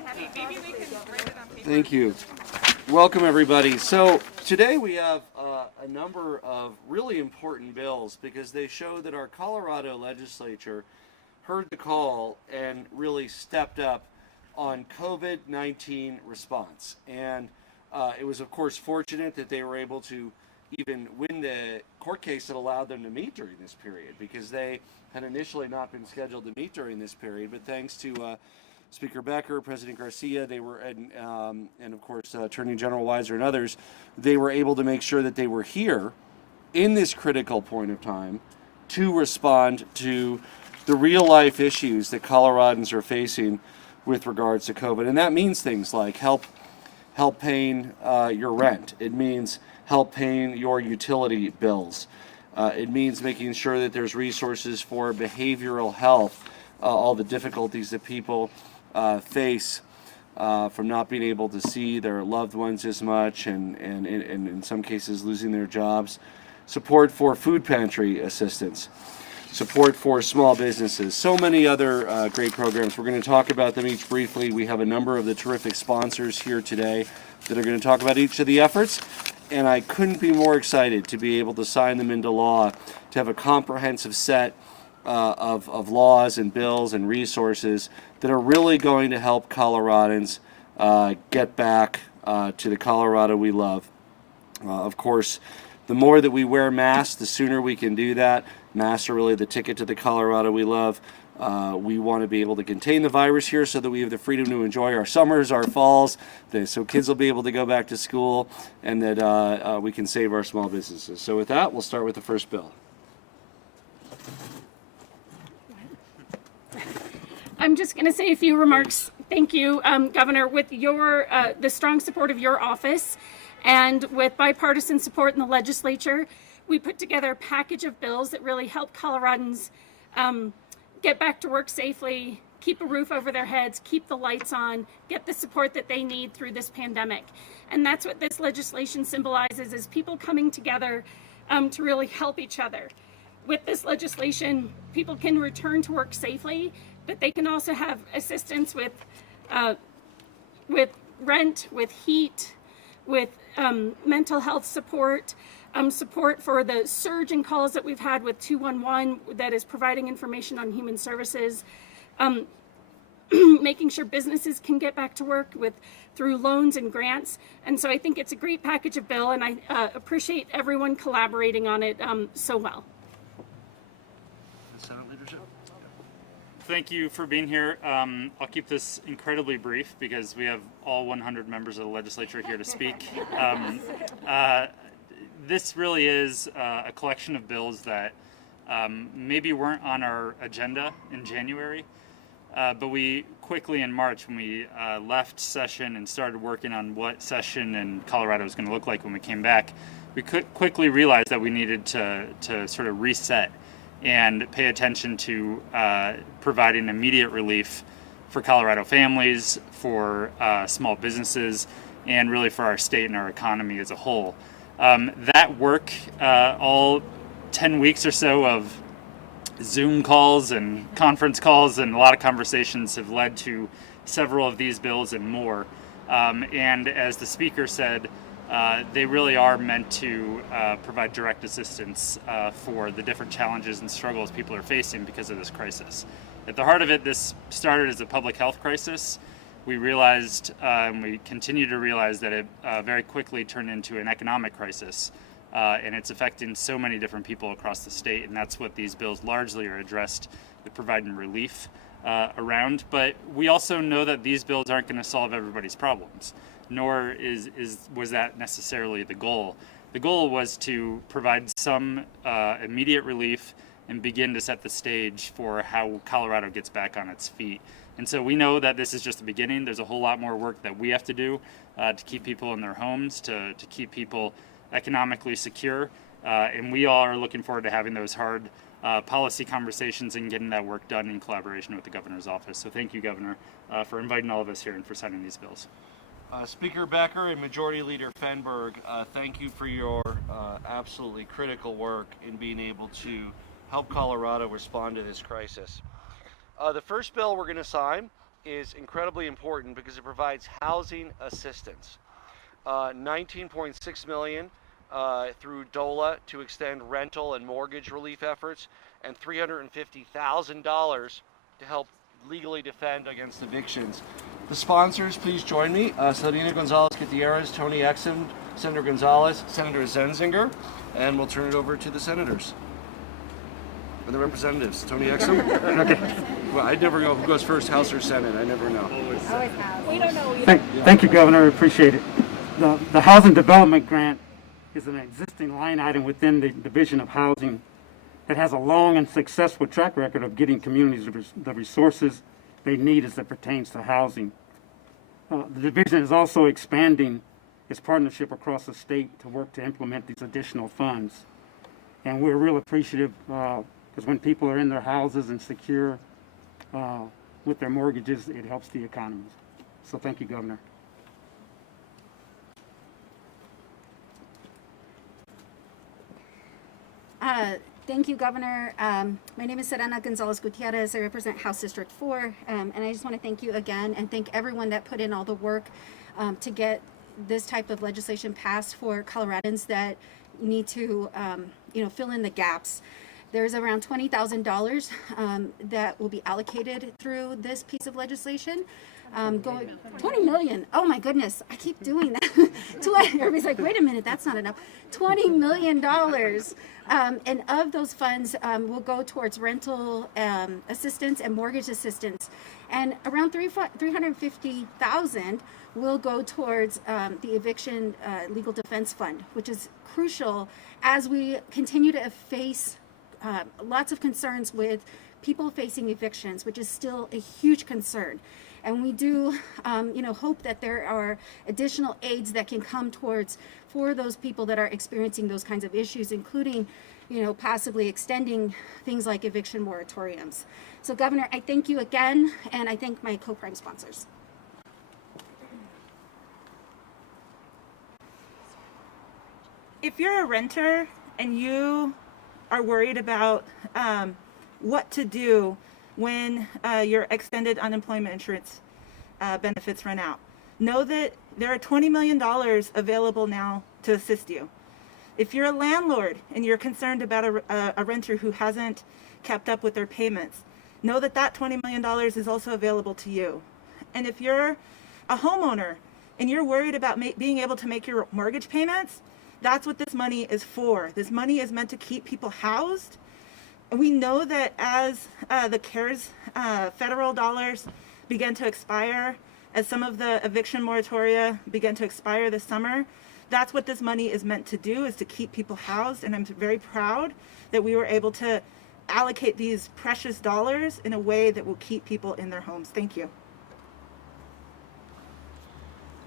Maybe we can write it on paper. Thank you. Welcome, everybody. So today we have a number of really important bills because they show that our Colorado legislature heard the call and really stepped up on COVID-19 response. And it was, of course, fortunate that they were able to even win the court case that allowed them to meet during this period, because they had initially not been scheduled to meet during this period. But thanks to Speaker Becker, President Garcia, they were, and of course Attorney General Weiser and others, they were able to make sure that they were here in this critical point of time to respond to the real life issues that Coloradans are facing with regards to COVID. And that means things like help paying your rent. It means help paying your utility bills. It means making sure that there's resources for behavioral health, all the difficulties that people face from not being able to see their loved ones as much, and in some cases losing their jobs. Support for food pantry assistance. Support for small businesses. So many other great programs. We're going to talk about them each briefly. We have a number of the terrific sponsors here today that are going to talk about each of the efforts. And I couldn't be more excited to be able to sign them into law, to have a comprehensive set of laws and bills and resources that are really going to help Coloradans get back to the Colorado we love. Of course, the more that we wear masks, the sooner we can do that. Masks are really the ticket to the Colorado we love. We want to be able to contain the virus here so that we have the freedom to enjoy our summers, our falls, so kids will be able to go back to school, and that we can save our small businesses. So with that, we'll start with the first bill. I'm just going to say a few remarks. Thank you, Governor. With your the strong support of your office and with bipartisan support in the legislature, we put together a package of bills that really help Coloradans get back to work safely, keep a roof over their heads, keep the lights on, get the support that they need through this pandemic. And that's what this legislation symbolizes, is people coming together to really help each other. With this legislation, people can return to work safely, but they can also have assistance with rent, with heat, with mental health support, support for the surge in calls that we've had with 211 that is providing information on human services, making sure businesses can get back to work through loans and grants. And so I think it's a great package of bill, and I appreciate everyone collaborating on it so well. Senate leadership. Thank you for being here. I'll keep this incredibly brief because we have all 100 members of the legislature here to speak. This really is a collection of bills that maybe weren't on our agenda in January, but we quickly in March, when we left session and started working on what session in Colorado was going to look like when we came back, we quickly realized that we needed to sort of reset and pay attention to providing immediate relief for Colorado families, for small businesses, and really for our state and our economy as a whole. That work, all 10 weeks or so of Zoom calls and conference calls and a lot of conversations have led to several of these bills and more. And as the speaker said, they really are meant to provide direct assistance for the different challenges and struggles people are facing because of this crisis. At the heart of it, this started as a public health crisis. We realized, and we continue to realize, that it very quickly turned into an economic crisis, and it's affecting so many different people across the state, and that's what these bills largely are addressed with, providing relief around. But we also know that these bills aren't going to solve everybody's problems, nor was that necessarily the goal. The goal was to provide some immediate relief and begin to set the stage for how Colorado gets back on its feet. And so we know that this is just the beginning. There's a whole lot more work that we have to do to keep people in their homes, to keep people economically secure. And we all are looking forward to having those hard policy conversations and getting that work done in collaboration with the governor's office. So thank you, Governor, for inviting all of us here and for signing these bills. Speaker Becker and Majority Leader Fenberg, thank you for your absolutely critical work in being able to help Colorado respond to this crisis. The first bill we're going to sign is incredibly important because it provides housing assistance. 19.6 million through DOLA to extend rental and mortgage relief efforts, and $350,000 to help legally defend against evictions. The sponsors, please join me. Selena Gonzalez Gutierrez, Tony Exum, Senator Gonzalez, Senator Zenzinger, and we'll turn it over to the senators. And the representatives. Tony Exum? Okay. Well, I never know who goes first, House or Senate. I never know. Always have. We don't know either. Thank you, Governor. I appreciate it. The Housing Development Grant is an existing line item within the Division of Housing that has a long and successful track record of getting communities the resources they need as it pertains to housing. The division is also expanding its partnership across the state to work to implement these additional funds. And we're real appreciative because when people are in their houses and secure with their mortgages, it helps the economy. So thank you, Governor. Thank you, Governor. My name is Serena Gonzalez Gutierrez. I represent House District 4, and I just want to thank you again and thank everyone that put in all the work to get this type of legislation passed for Coloradans that need to, fill in the gaps. There's around $20,000 that will be allocated through this piece of legislation. 20 million. Oh my goodness, I keep doing that. Everybody's like, wait a minute, that's not enough. $20 million. And of those funds will go towards rental assistance and mortgage assistance. And around $350,000 will go towards the eviction legal defense fund, which is crucial as we continue to face lots of concerns with people facing evictions, which is still a huge concern. And we do, hope that there are additional aids that can come towards for those people that are experiencing those kinds of issues, including, possibly extending things like eviction moratoriums. So, Governor, I thank you again, and I thank my co-prime sponsors. If you're a renter and you are worried about what to do when your extended unemployment insurance benefits run out, know that there are $20 million available now to assist you. If you're a landlord and you're concerned about a renter who hasn't kept up with their payments, know that that $20 million is also available to you. And if you're a homeowner and you're worried about being able to make your mortgage payments, that's what this money is for. This money is meant to keep people housed. And we know that as the CARES federal dollars begin to expire, as some of the eviction moratoria begin to expire this summer, that's what this money is meant to do, is to keep people housed. And I'm very proud that we were able to allocate these precious dollars in a way that will keep people in their homes. Thank you.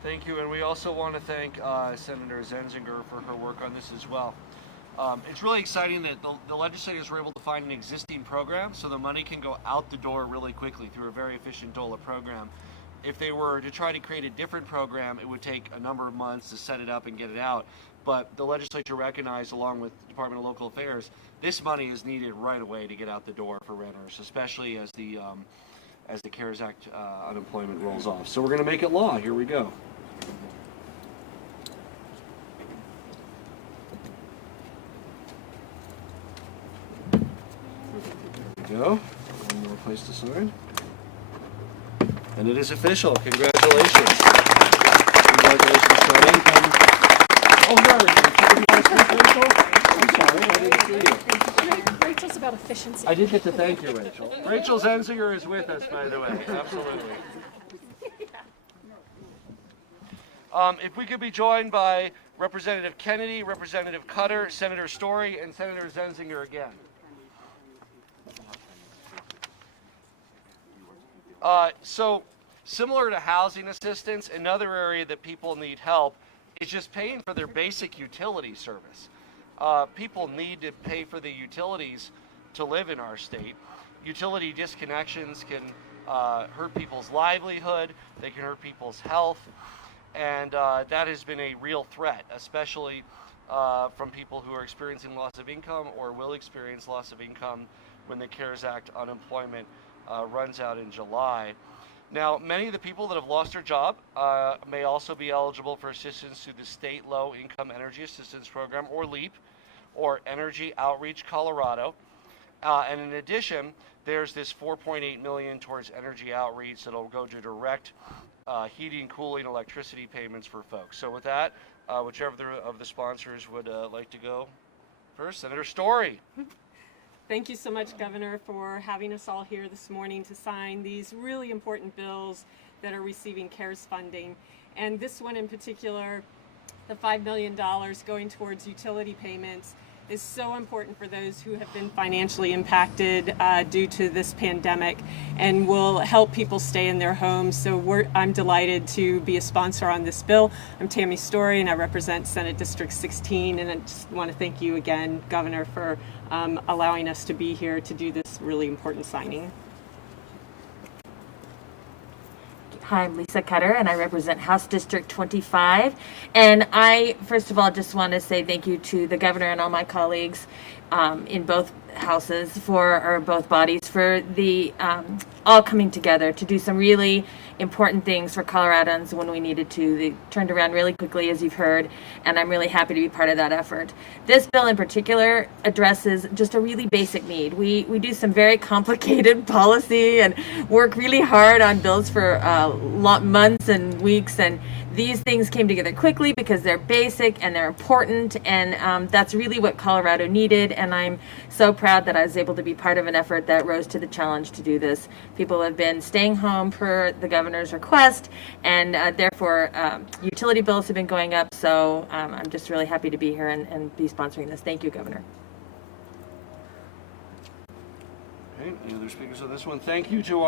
Thank you, and we also want to thank Senator Zenzinger for her work on this as well. It's really exciting that the legislators were able to find an existing program so the money can go out the door really quickly through a very efficient DOLA program. If they were to try to create a different program, it would take a number of months to set it up and get it out. But the legislature recognized, along with the Department of Local Affairs, this money is needed right away to get out the door for renters, especially as the CARES Act unemployment rolls off. So we're going to make it law. Here we go. Go. One more place to sign. And it is official. Congratulations. Congratulations, Tony. Oh, no. I'm sorry. I didn't see you. Rachel's about efficiency. I did get to thank you, Rachel. Rachel Zenzinger is with us, by the way. Absolutely. If we could be joined by Representative Kennedy, Representative Cutter, Senator Story, and Senator Zenzinger again. So, similar to housing assistance, another area that people need help is just paying for their basic utility service. People need to pay for the utilities to live in our state. Utility disconnections can hurt people's livelihood, they can hurt people's health, and that has been a real threat, especially from people who are experiencing loss of income or will experience loss of income when the CARES Act unemployment runs out in July. Now, many of the people that have lost their job may also be eligible for assistance through the State Low Income Energy Assistance Program, or LEAP, or Energy Outreach Colorado. And in addition, there's this $4.8 million towards energy outreach that'll go to direct heating, cooling, electricity payments for folks. So with that, whichever of the sponsors would like to go first, Senator Story. Thank you so much, Governor, for having us all here this morning to sign these really important bills that are receiving CARES funding. And this one in particular, the $5 million going towards utility payments, is so important for those who have been financially impacted due to this pandemic, and will help people stay in their homes. So I'm delighted to be a sponsor on this bill. I'm Tammy Story, and I represent Senate District 16, and I just want to thank you again, Governor, for allowing us to be here to do this really important signing. Hi, I'm Lisa Cutter, and I represent House District 25. And I, first of all, just want to say thank you to the governor and all my colleagues in both houses or both bodies for the all coming together to do some really important things for Coloradans when we needed to. They turned around really quickly, as you've heard, and I'm really happy to be part of that effort. This bill in particular addresses just a really basic need. We do some very complicated policy and work really hard on bills for months and weeks, and these things came together quickly because they're basic and they're important, and that's really what Colorado needed, and I'm so proud that I was able to be part of an effort that rose to the challenge to do this. People have been staying home per the governor's request, and therefore utility bills have been going up, so I'm just really happy to be here and be sponsoring this. Thank you, Governor. Okay, any other speakers on this one? Thank you to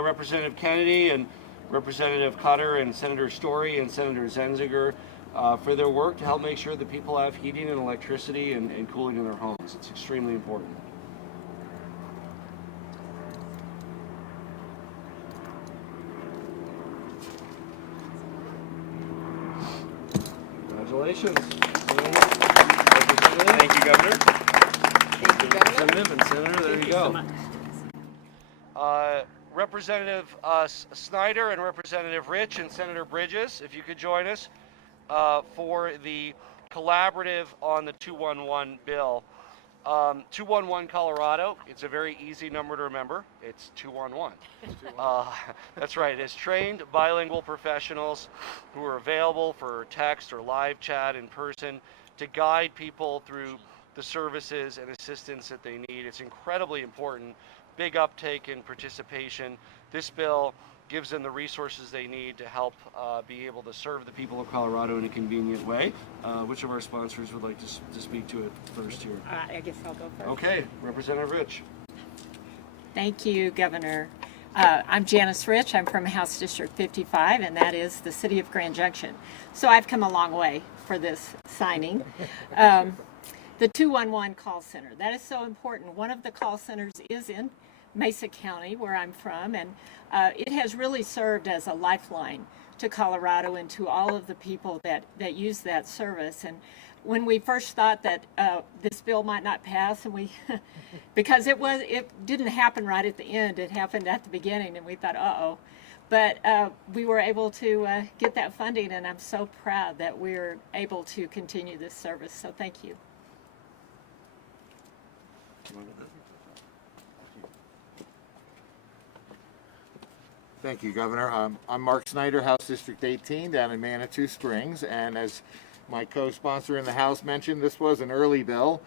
Representative Kennedy and Representative Cutter and Senator Story and Senator Zenziger for their work to help make sure that people have heating and electricity and cooling in their homes. It's extremely important. Congratulations. Thank you, Governor. Thank you, Representative and Senator, there you go. Representative Snyder and Representative Rich and Senator Bridges, if you could join us for the collaborative on the 211 bill. 211 Colorado, it's a very easy number to remember. It's 211. That's right. It's trained bilingual professionals who are available for text or live chat in person to guide people through the services and assistance that they need. It's incredibly important. Big uptake in participation. This bill gives them the resources they need to help be able to serve the people of Colorado in a convenient way. Which of our sponsors would like to speak to it first here? I guess I'll go first. Okay, Representative Rich. Thank you, Governor. I'm Janice Rich. I'm from House District 55, and that is the city of Grand Junction. So I've come a long way for this signing. The 211 call center, that is so important. One of the call centers is in Mesa County, where I'm from, and it has really served as a lifeline to Colorado and to all of the people that use that service. And when we first thought that this bill might not pass, and we, because it didn't happen right at the end, it happened at the beginning, and we thought, uh-oh. But we were able to get that funding, and I'm so proud that we're able to continue this service. So thank you. Thank you, Governor. I'm Mark Snyder, House District 18 down in Manitou Springs, and as my co-sponsor in the House mentioned, this was an early bill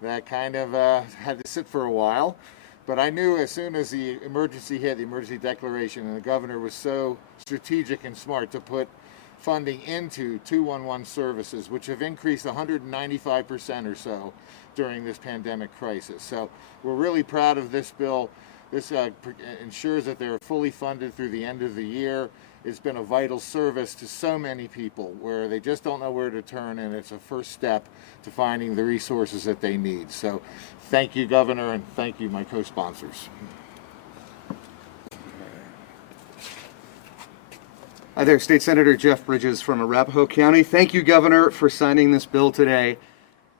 that kind of had to sit for a while, but I knew as soon as the emergency hit, the emergency declaration, and the governor was so strategic and smart to put funding into 211 services, which have increased 195% or so during this pandemic crisis. So we're really proud of this bill. This ensures that they're fully funded through the end of the year. It's been a vital service to so many people where they just don't know where to turn, and it's a first step to finding the resources that they need. So thank you, Governor, and thank you, my co-sponsors. Hi there, State Senator Jeff Bridges from Arapahoe County. Thank you, Governor, for signing this bill today.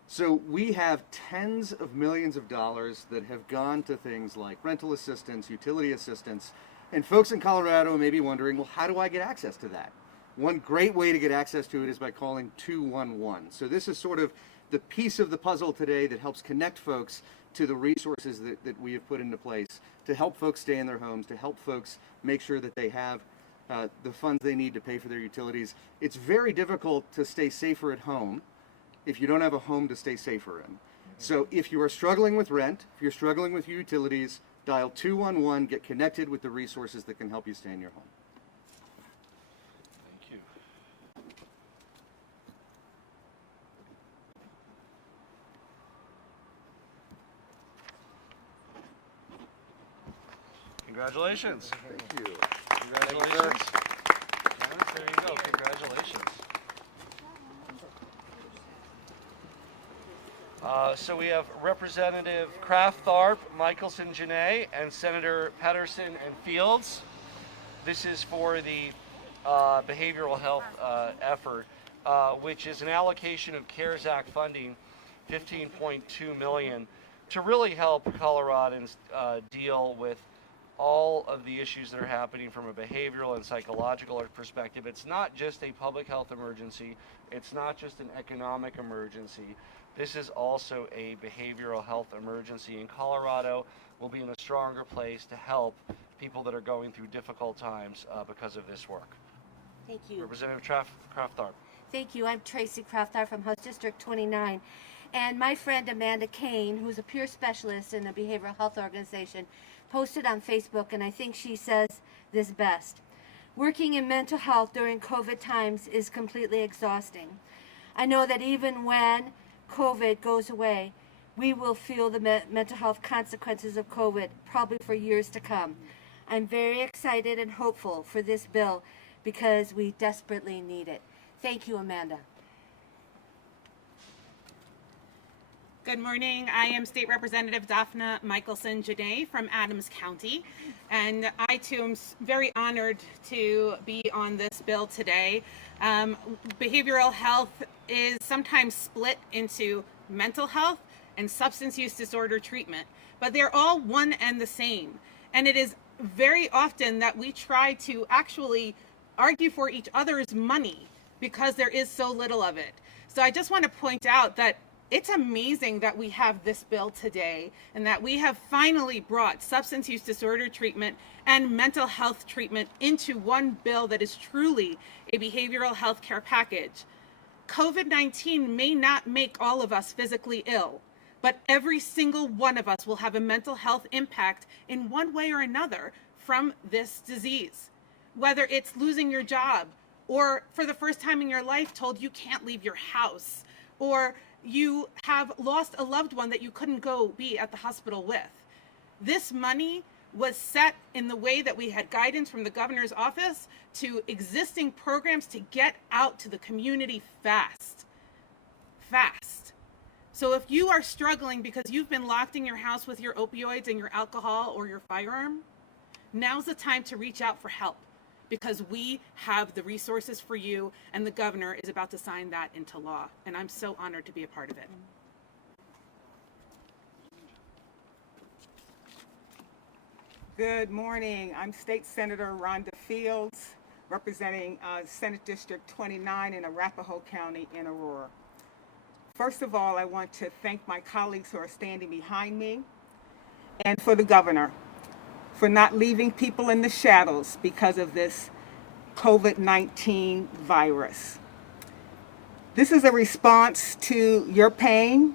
So we have tens of millions of dollars that have gone to things like rental assistance, utility assistance, And folks in Colorado may be wondering, well, how do I get access to that? One great way to get access to it is by calling 211. So this is sort of the piece of the puzzle today that helps connect folks to the resources that we have put into place to help folks stay in their homes, to help folks make sure that they have the funds they need to pay for their utilities. It's very difficult to stay safer at home if you don't have a home to stay safer in. So if you are struggling with rent, if you're struggling with utilities, dial 211, get connected with the resources that can help you stay in your home. Thank you. Congratulations. Thank you. Congratulations. There you go. Congratulations. So we have Representative Kraft Tharp, Michelson Janae, and Senator Pedersen and Fields. This is for the behavioral health effort, which is an allocation of CARES Act funding, $15.2 million, to really help Coloradans deal with all of the issues that are happening from a behavioral and psychological perspective. It's not just a public health emergency. It's not just an economic emergency. This is also a behavioral health emergency, and Colorado will be in a stronger place to help people that are going through difficult times because of this work. Thank you. Representative Kraft Tharp. Thank you. I'm Tracy Kraft from House District 29. And my friend Amanda Kane, who's a peer specialist in the behavioral health organization, posted on Facebook, and I think she says this best. Working in mental health during COVID times is completely exhausting. I know that even when COVID goes away, we will feel the mental health consequences of COVID probably for years to come. I'm very excited and hopeful for this bill because we desperately need it. Thank you, Amanda. Good morning. I am State Representative Daphna Michelson Janae from Adams County, and I too am very honored to be on this bill today. Behavioral health is sometimes split into mental health and substance use disorder treatment, but they're all one and the same. And it is very often that we try to actually argue for each other's money because there is so little of it. So I just want to point out that it's amazing that we have this bill today and that we have finally brought substance use disorder treatment and mental health treatment into one bill that is truly a behavioral health care package. COVID-19 may not make all of us physically ill, but every single one of us will have a mental health impact in one way or another from this disease. Whether it's losing your job, or for the first time in your life told you can't leave your house, or you have lost a loved one that you couldn't go be at the hospital with. This money was set in the way that we had guidance from the governor's office to existing programs to get out to the community fast. So if you are struggling because you've been locked in your house with your opioids and your alcohol or your firearm, now's the time to reach out for help, because we have the resources for you, and the governor is about to sign that into law. And I'm so honored to be a part of it. Good morning. I'm State Senator Rhonda Fields, representing Senate District 29 in Arapahoe County in Aurora. First of all, I want to thank my colleagues who are standing behind me, and for the governor for not leaving people in the shadows because of this COVID-19 virus. This is a response to your pain,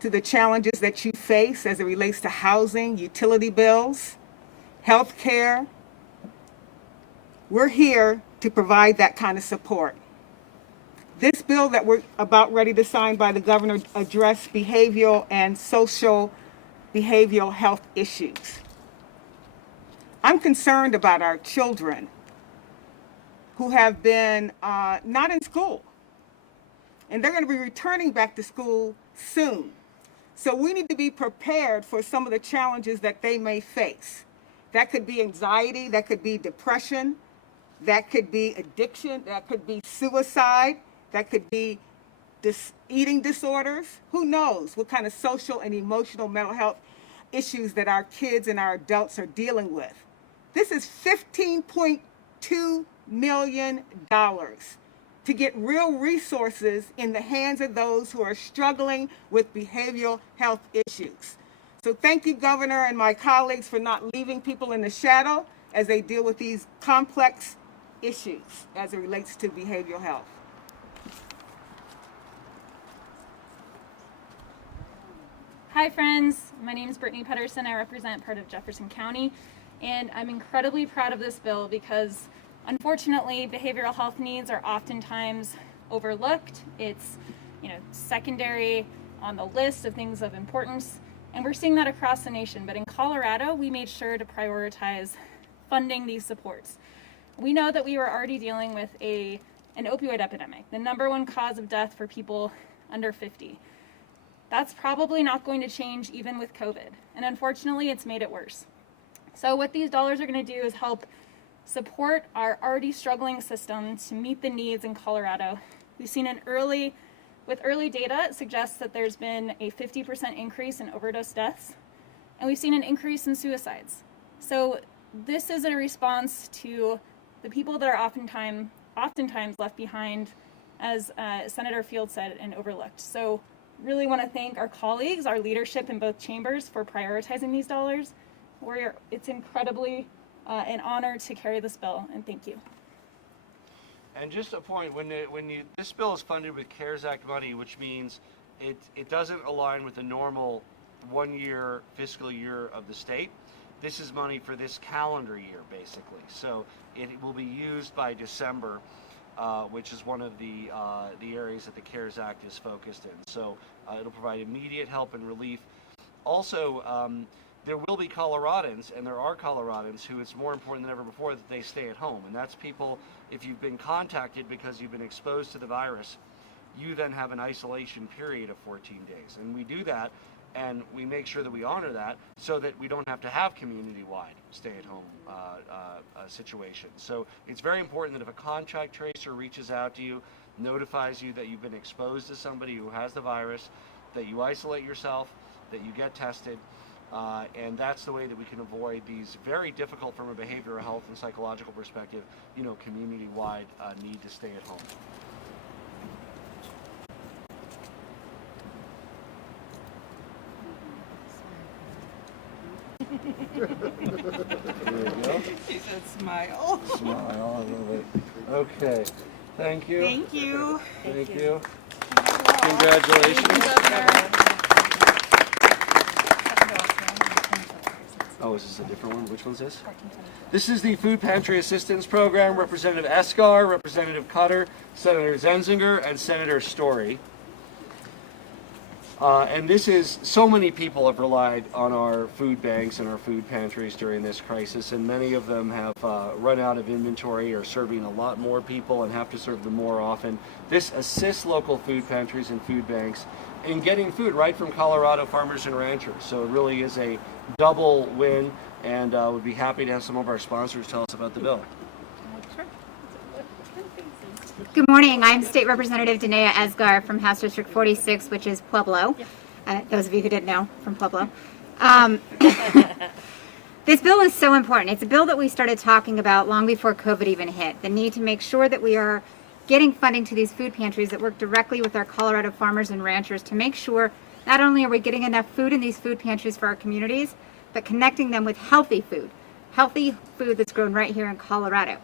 to the challenges that you face as it relates to housing, utility bills, health care. We're here to provide that kind of support. This bill that we're about ready to sign by the governor address behavioral and social behavioral health issues. I'm concerned about our children who have been not in school, and they're going to be returning back to school soon. So we need to be prepared for some of the challenges that they may face. That could be anxiety, that could be depression, that could be addiction, that could be suicide, that could be eating disorders. Who knows what kind of social and emotional mental health issues that our kids and our adults are dealing with. This is $15.2 million to get real resources in the hands of those who are struggling with behavioral health issues. So thank you, Governor, and my colleagues for not leaving people in the shadow as they deal with these complex issues as it relates to behavioral health. Hi friends, my name is Brittany Pedersen. I represent part of Jefferson County, and I'm incredibly proud of this bill because unfortunately behavioral health needs are oftentimes overlooked. It's, secondary on the list of things of importance, and we're seeing that across the nation. But in Colorado, we made sure to prioritize funding these supports. We know that we were already dealing with an opioid epidemic, the #1 cause of death for people under 50. That's probably not going to change even with COVID. And unfortunately, it's made it worse. So what these dollars are going to do is help support our already struggling system to meet the needs in Colorado. We've seen with early data, it suggests that there's been a 50% increase in overdose deaths, and we've seen an increase in suicides. So this is a response to the people that are oftentimes left behind, as Senator Field said, and overlooked. So really want to thank our colleagues, our leadership in both chambers for prioritizing these dollars. It's incredibly an honor to carry this bill, and thank you. And just a point, this bill is funded with CARES Act money, which means it doesn't align with the normal 1-year fiscal year of the state. This is money for this calendar year, basically. So it will be used by December, which is one of the areas that the CARES Act is focused in. So it'll provide immediate help and relief. Also, there will be Coloradans, and there are Coloradans, who it's more important than ever before that they stay at home. And that's people, if you've been contacted because you've been exposed to the virus, you then have an isolation period of 14 days. And we do that, and we make sure that we honor that so that we don't have to have community-wide stay-at-home situations. So it's very important that if a contact tracer reaches out to you, notifies you that you've been exposed to somebody who has the virus, that you isolate yourself, that you get tested, and that's the way that we can avoid these very difficult, from a behavioral health and psychological perspective, community-wide need to stay at home. There you go. He said smile. Smile, I love it. Okay, thank you. Thank you. Thank you. Congratulations. Oh, is this a different one? Which one's this? This is the Food Pantry Assistance Program. Representative Escar, Representative Cutter, Senator Zenzinger, and Senator Story. And this is, so many people have relied on our food banks and our food pantries during this crisis, and many of them have run out of inventory, or serving a lot more people and have to serve them more often. This assists local food pantries and food banks in getting food right from Colorado farmers and ranchers. So it really is a double win, and we'd be happy to have some of our sponsors tell us about the bill. Good morning. I'm State Representative Danae Esgar from House District 46, which is Pueblo. Those of you who didn't know, from Pueblo. This bill is so important. It's a bill that we started talking about long before COVID even hit. The need to make sure that we are getting funding to these food pantries that work directly with our Colorado farmers and ranchers to make sure not only are we getting enough food in these food pantries for our communities, but connecting them with healthy food that's grown right here in Colorado.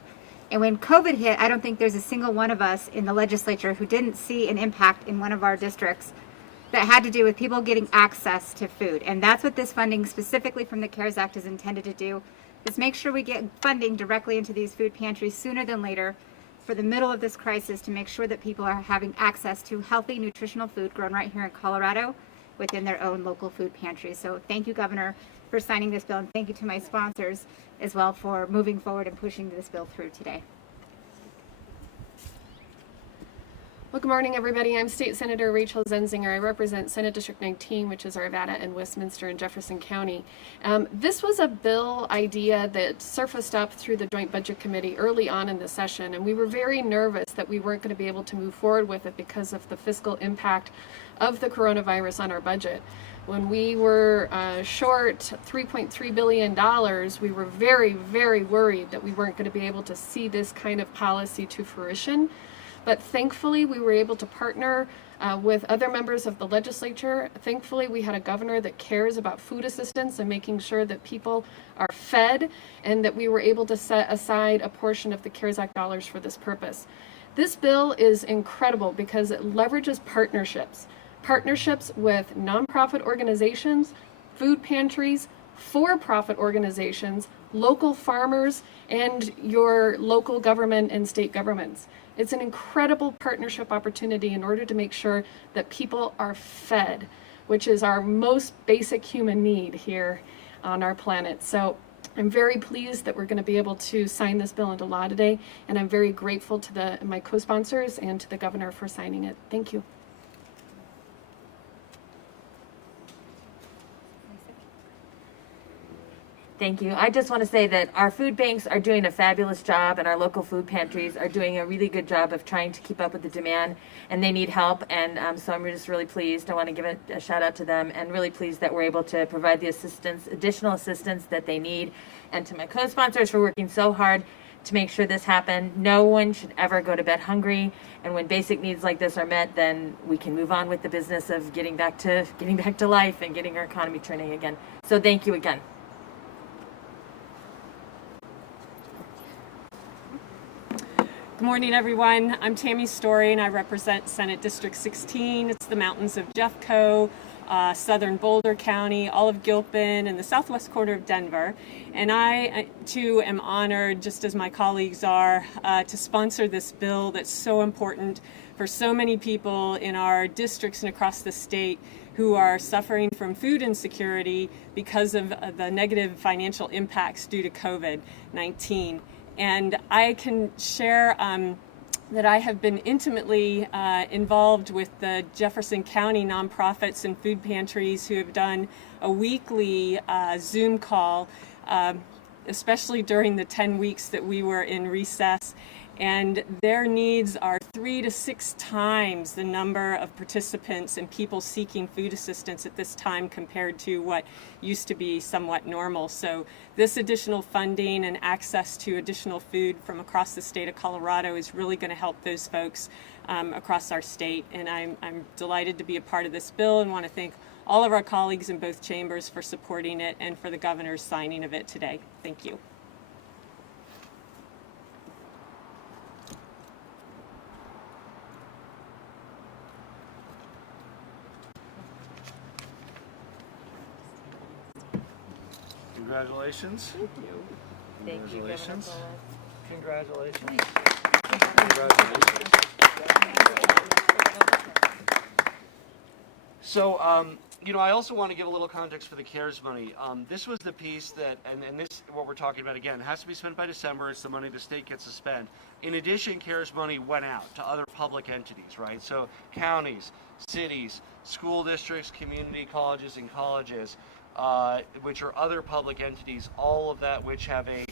And when COVID hit, I don't think there's a single one of us in the legislature who didn't see an impact in one of our districts that had to do with people getting access to food. And that's what this funding specifically from the CARES Act is intended to do, is make sure we get funding directly into these food pantries sooner than later for the middle of this crisis, to make sure that people are having access to healthy, nutritional food grown right here in Colorado within their own local food pantries. So thank you, Governor, for signing this bill, and thank you to my sponsors as well for moving forward and pushing this bill through today. Well, good morning, everybody. I'm State Senator Rachel Zenzinger. I represent Senate District 19, which is Arvada and Westminster in Jefferson County. This was a bill idea that surfaced up through the Joint Budget Committee early on in the session, and we were very nervous that we weren't going to be able to move forward with it because of the fiscal impact of the coronavirus on our budget. When we were short $3.3 billion, we were very, very worried that we weren't going to be able to see this kind of policy to fruition. But thankfully, we were able to partner with other members of the legislature. Thankfully, we had a governor that cares about food assistance and making sure that people are fed, and that we were able to set aside a portion of the CARES Act dollars for this purpose. This bill is incredible because it leverages partnerships with nonprofit organizations, food pantries, for-profit organizations, local farmers, and your local government and state governments. It's an incredible partnership opportunity in order to make sure that people are fed, which is our most basic human need here on our planet. So I'm very pleased that we're going to be able to sign this bill into law today, and I'm very grateful to my co-sponsors and to the governor for signing it. Thank you. Thank you. I just want to say that our food banks are doing a fabulous job, and our local food pantries are doing a really good job of trying to keep up with the demand, and they need help. And so I'm just really pleased. I want to give a shout out to them, and really pleased that we're able to provide the additional assistance that they need, and to my co-sponsors for working so hard to make sure this happened. No one should ever go to bed hungry, and when basic needs like this are met, then we can move on with the business of getting back to life and getting our economy turning again. So thank you again. Good morning, everyone. I'm Tammy Story, and I represent Senate District 16. It's the mountains of Jeffco, southern Boulder County, all of Gilpin, and the southwest quarter of Denver. And I, too, am honored, just as my colleagues are, to sponsor this bill that's so important for so many people in our districts and across the state who are suffering from food insecurity because of the negative financial impacts due to COVID-19. And I can share that I have been intimately involved with the Jefferson County nonprofits and food pantries who have done a weekly Zoom call, especially during the 10 weeks that we were in recess. And their needs are 3 to 6 times the number of participants and people seeking food assistance at this time compared to what used to be somewhat normal. So this additional funding and access to additional food from across the state of Colorado is really going to help those folks across our state. And I'm delighted to be a part of this bill, and want to thank all of our colleagues in both chambers for supporting it, and for the governor's signing of it today. Thank you. Congratulations. Thank you. Thank you, Governor Polis. Congratulations. Congratulations. So, I also want to give a little context for the CARES money. This was the piece that, and this, what we're talking about again, has to be spent by December. It's the money the state gets to spend. In addition, CARES money went out to other public entities, right? So counties, cities, school districts, community colleges, and colleges, which are other public entities, all of that which have a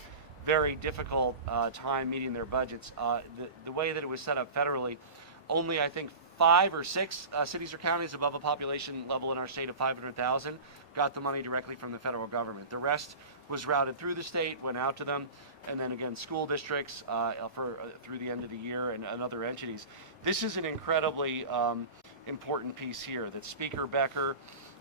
very difficult time meeting their budgets. The way that it was set up federally, only I think 5 or 6 cities or counties above a population level in our state of 500,000 got the money directly from the federal government. The rest was routed through the state, went out to them, and then again school districts through the end of the year, and other entities. This is an incredibly important piece here that Speaker Becker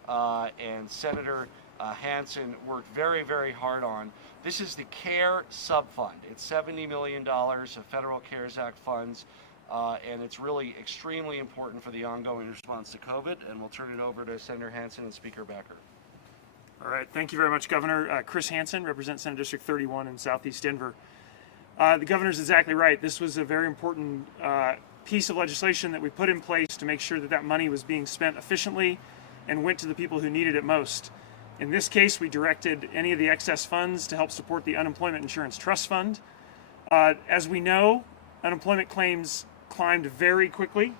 and Senator Hansen worked very, very hard on. This is the CARE Subfund. It's $70 million of federal CARES Act funds, and it's really extremely important for the ongoing response to COVID, and we'll turn it over to Senator Hansen and Speaker Becker. All right, thank you very much, Governor. Chris Hansen, represents Senate District 31 in Southeast Denver. The governor's exactly right. This was a very important piece of legislation that we put in place to make sure that that money was being spent efficiently and went to the people who needed it most. In this case, we directed any of the excess funds to help support the Unemployment Insurance Trust Fund. As we know, unemployment claims climbed very quickly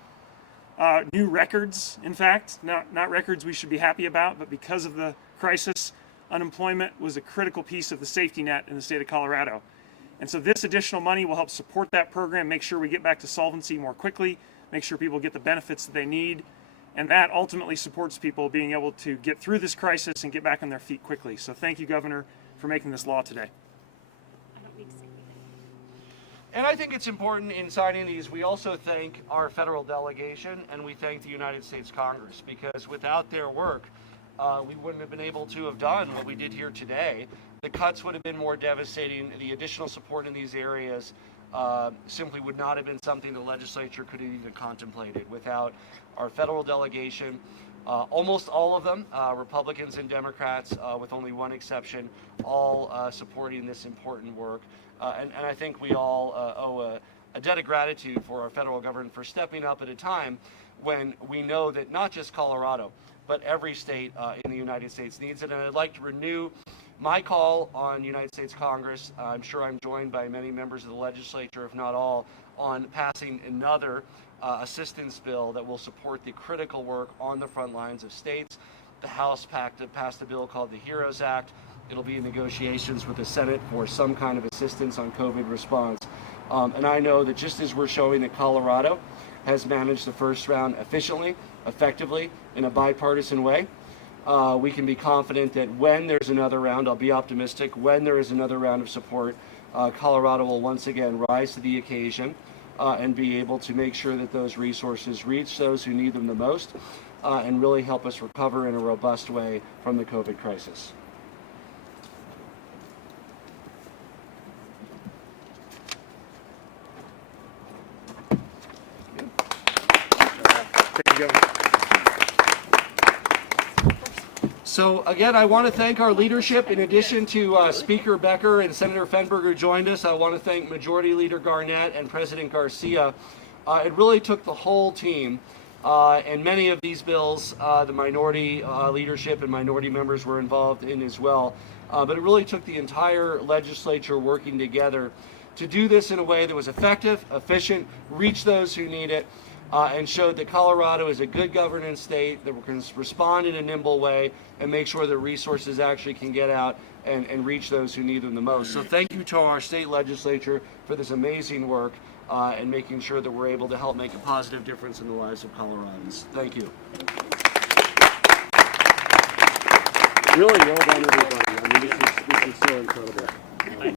new records, in fact, not records we should be happy about, but because of the crisis, unemployment was a critical piece of the safety net in the state of Colorado. And so this additional money will help support that program, make sure we get back to solvency more quickly, make sure people get the benefits that they need, and that ultimately supports people being able to get through this crisis and get back on their feet quickly. So thank you, Governor, for making this law today. And I think it's important in signing these, we also thank our federal delegation and we thank the United States Congress, because without their work, we wouldn't have been able to have done what we did here today. The cuts would have been more devastating. The additional support in these areas simply would not have been something the legislature could have even contemplated without our federal delegation. Almost all of them, Republicans and Democrats, with only one exception, all supporting this important work. And I think we all owe a debt of gratitude for our federal government for stepping up at a time when we know that not just Colorado, but every state in the United States needs it. And I'd like to renew my call on United States Congress. I'm sure I'm joined by many members of the legislature, if not all, on passing another assistance bill that will support the critical work on the front lines of states. The House passed a bill called the HEROES Act. It'll be in negotiations with the Senate for some kind of assistance on COVID response. And I know that just as we're showing that Colorado has managed the first round efficiently, effectively, in a bipartisan way, we can be confident that when there's another round, I'll be optimistic, when there is another round of support, Colorado will once again rise to the occasion and be able to make sure that those resources reach those who need them the most and really help us recover in a robust way from the COVID crisis. So again, I want to thank our leadership. In addition to Speaker Becker and Senator Fenberg who joined us, I want to thank Majority Leader Garnett and President Garcia. It really took the whole team, and many of these bills, the minority leadership and minority members were involved in as well. But it really took the entire legislature working together to do this in a way that was effective, efficient, reach those who need it, and showed that Colorado is a good governance state, that we can respond in a nimble way and make sure that resources actually can get out and reach those who need them the most. So thank you to our state legislature for this amazing work and making sure that we're able to help make a positive difference in the lives of Coloradans. Thank you. Really well done, everybody. I mean, this is so incredible.